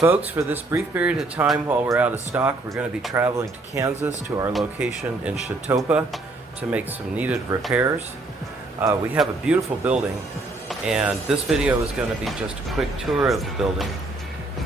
Folks, for this brief period of time while we're out of stock, we're going to be traveling to Kansas to our location in Chetopa to make some needed repairs. We have a beautiful building, and this video is going to be just a quick tour of the building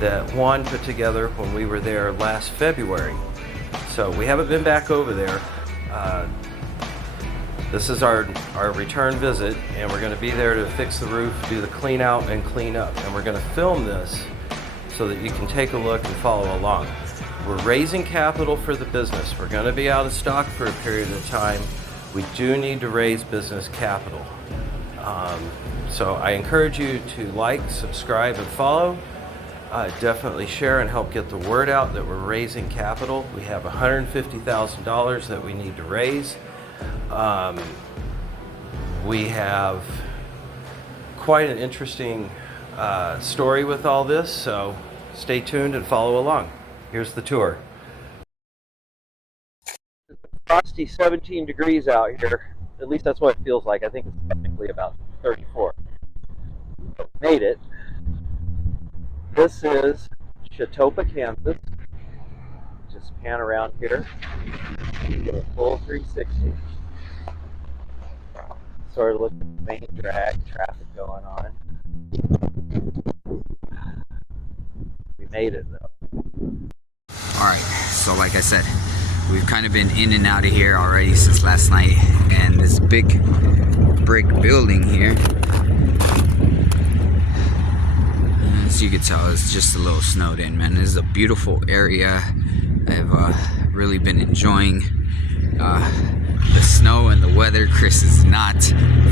that Juan put together when we were there last February. So we haven't been back over there. This is our return visit, and we're going to be there to fix the roof, do the clean out and clean up. And we're going to film this so that you can take a look and follow along. We're raising capital for the business. We're going to be out of stock for a period of time. We do need to raise business capital. So I encourage you to like, subscribe, and follow. Definitely share and help get the word out that we're raising capital. We have $150,000 that we need to raise. We have quite an interesting story with all this, so stay tuned and follow along. Here's the tour. Frosty 17 degrees out here. At least that's what it feels like. I think it's technically about 34. But we made it. This is Chetopa, Kansas. Just pan around here. Get a full 360. Sort of look at the main drag, traffic going on. We made it though. Alright, so like I said, we've kind of been in and out of here already since last night, and this big brick building here, as you can tell, it's just a little snowed in, man. This is a beautiful area. I've really been enjoying the snow and the weather. Chris is not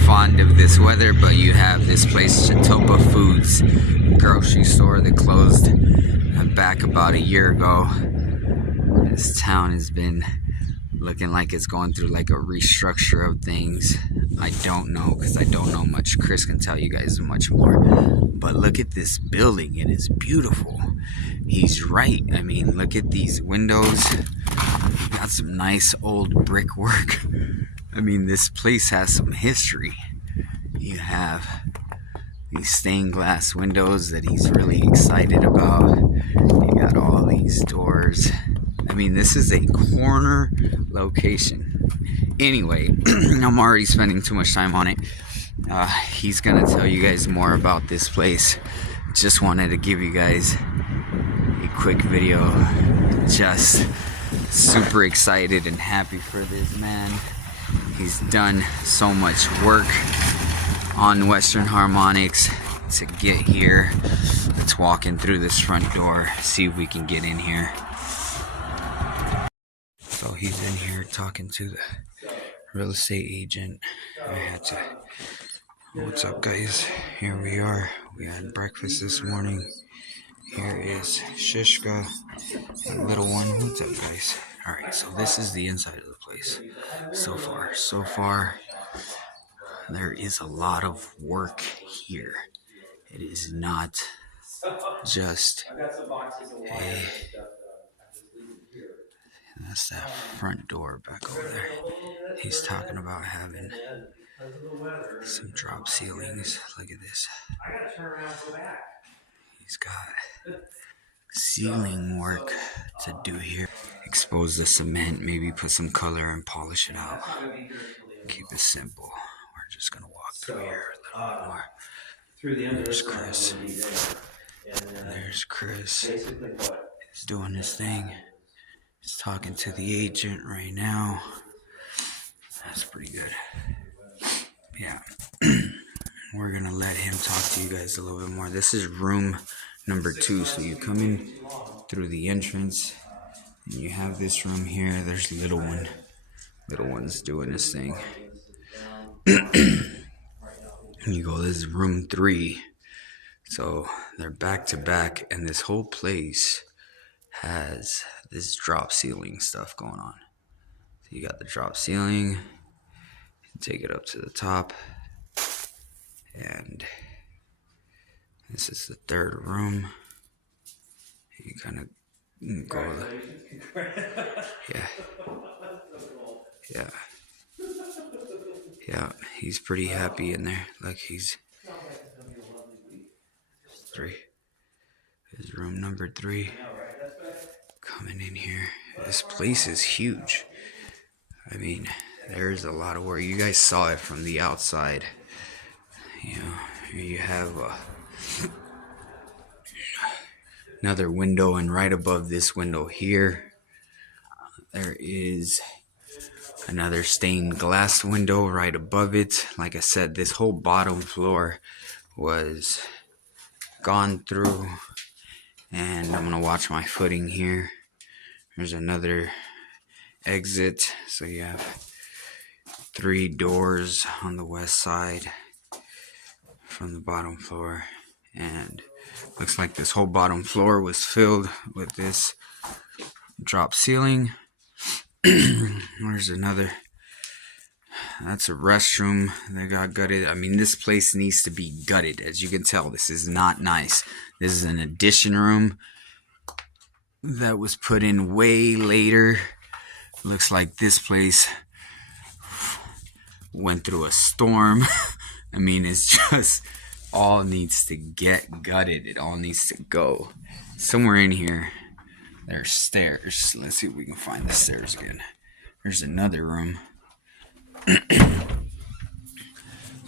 fond of this weather, but you have this place, Chetopa Foods grocery store, that closed back about a year ago. This town has been looking like it's going through like a restructure of things. I don't know, because I don't know much. Chris can tell you guys much more. But look at this building. It is beautiful. He's right. I mean, look at these windows. Got some nice old brickwork. I mean, this place has some history. You have these stained glass windows that he's really excited about. You got all these doors. I mean, this is a corner location. Anyway, I'm already spending too much time on it. He's gonna tell you guys more about this place. Just wanted to give you guys a quick video. Just super excited and happy for this man. He's done so much work on Western Harmonics to get here. Let's walk in through this front door, see if we can get in here. So he's in here talking to the real estate agent. I had to... What's up, guys? Here we are. We had breakfast this morning. Here is Shishka, the little one. What's up, guys? Alright, so this is the inside of the place. So far, there is a lot of work here. It is not just a... That's that front door back over there. He's talking about having some drop ceilings. Look at this. He's got ceiling work to do here. Expose the cement, maybe put some color and polish it out. Keep it simple. We're just gonna walk through here a little bit more. There's Chris. There's Chris. He's doing his thing. He's talking to the agent right now. That's pretty good. Yeah. We're gonna let him talk to you guys a little bit more. This is room number 2. So you come in through the entrance and you have this room here. There's little one's doing this thing. And you go, this is room 3. So they're back to back, and this whole place has this drop ceiling stuff going on. So you got the drop ceiling, take it up to the top, and this is the 3rd room. You kind of go, yeah, he's pretty happy in there. Like, he's 3. is room number 3. Coming in here. This place is huge. I mean, there's a lot of work. You guys saw it from the outside. You know, here you have another window, and right above this window here, there is another stained glass window right above it. Like I said, this whole bottom floor was gone through, and I'm gonna watch my footing here. There's another exit, so you have 3 doors on the west side from the bottom floor, and looks like this whole bottom floor was filled with this drop ceiling. There's another, that's a restroom that got gutted. I mean, this place needs to be gutted. As you can tell, this is not nice. This is an addition room that was put in way later. Looks like this place went through a storm. I mean, it's just all needs to get gutted. It all needs to go. Somewhere in here, there's stairs. Let's see if we can find the stairs again. There's another room.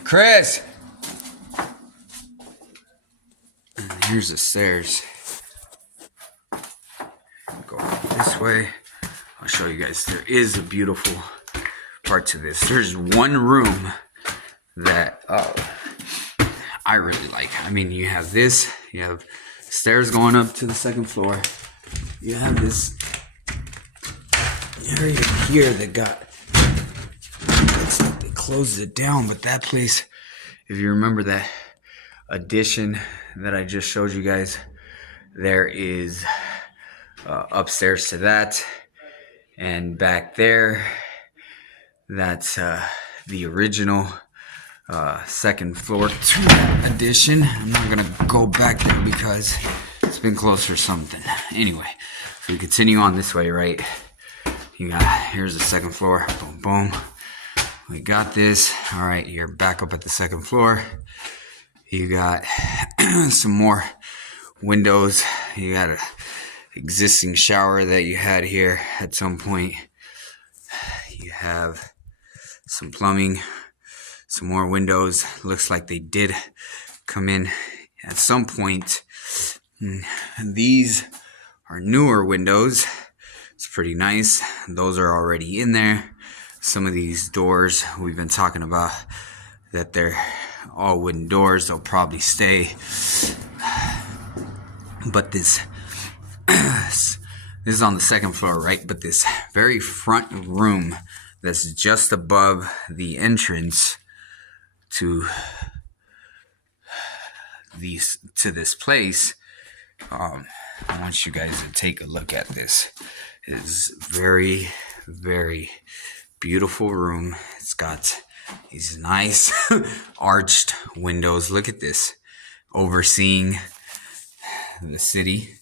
Chris! And here's the stairs. Go this way. I'll show you guys. There is a beautiful part to this. There's one room that I really like. I mean, you have this. You have stairs going up to the second floor. You have this area here that they closed it down, but that place, if you remember that addition that I just showed you guys, there is upstairs to that, and back there, that's the original second floor to that addition. I'm not gonna go back there because it's been closed for something. Anyway, so we continue on this way, right? You got, here's the second floor. Boom, boom. We got this. All right, you're back up at the second floor. You got some more windows. You got a existing shower that you had here at some point. You have some plumbing, some more windows. Looks like they did come in at some point. These are newer windows. It's pretty nice. Those are already in there. Some of these doors we've been talking about, that they're all wooden doors. They'll probably stay. But this is on the second floor, right? But this very front room that's just above the entrance to this place, I want you guys to take a look at this. It is very, very beautiful room. It's got these nice arched windows. Look at this, overseeing the city,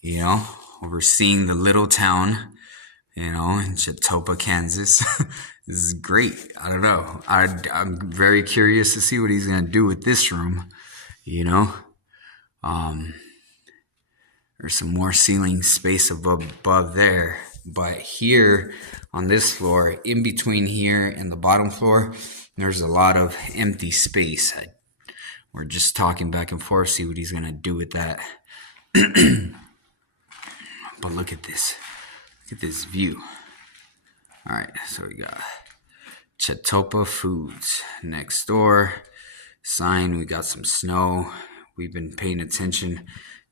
you know, overseeing the little town, you know, in Chetopa, Kansas. This is great. I don't know. I'm very curious to see what he's going to do with this room, you know. There's some more ceiling space above there. But here on this floor, in between here and the bottom floor, there's a lot of empty space. We're just talking back and forth, see what he's going to do with that. But look at this. Look at this view. All right, so we got Chetopa Foods next door. Sign, we got some snow. We've been paying attention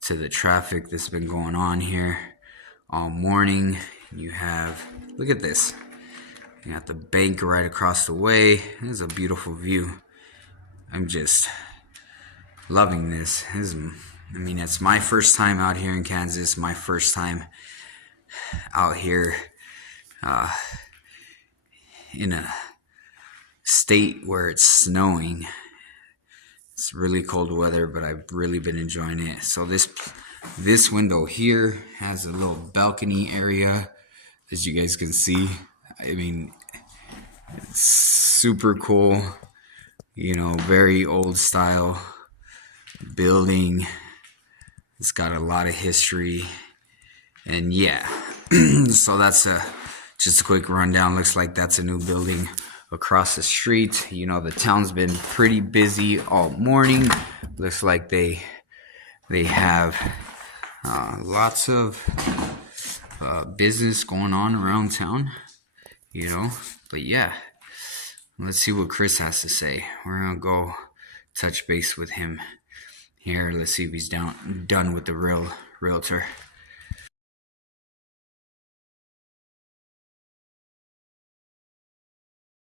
to the traffic that's been going on here all morning. You have, look at this. You got the bank right across the way. This is a beautiful view. I'm just loving this. I mean, it's my first time out here in Kansas. My first time out here in a state where it's snowing. It's really cold weather, but I've really been enjoying it. So this window here has a little balcony area, as you guys can see. I mean, it's super cool. You know, very old style building. It's got a lot of history, and yeah. So that's just a quick rundown. Looks like that's a new building across the street. You know, the town's been pretty busy all morning. Looks like they have lots of business going on around town, you know. But yeah, let's see what Chris has to say. We're gonna go touch base with him here. Let's see if he's done with the realtor.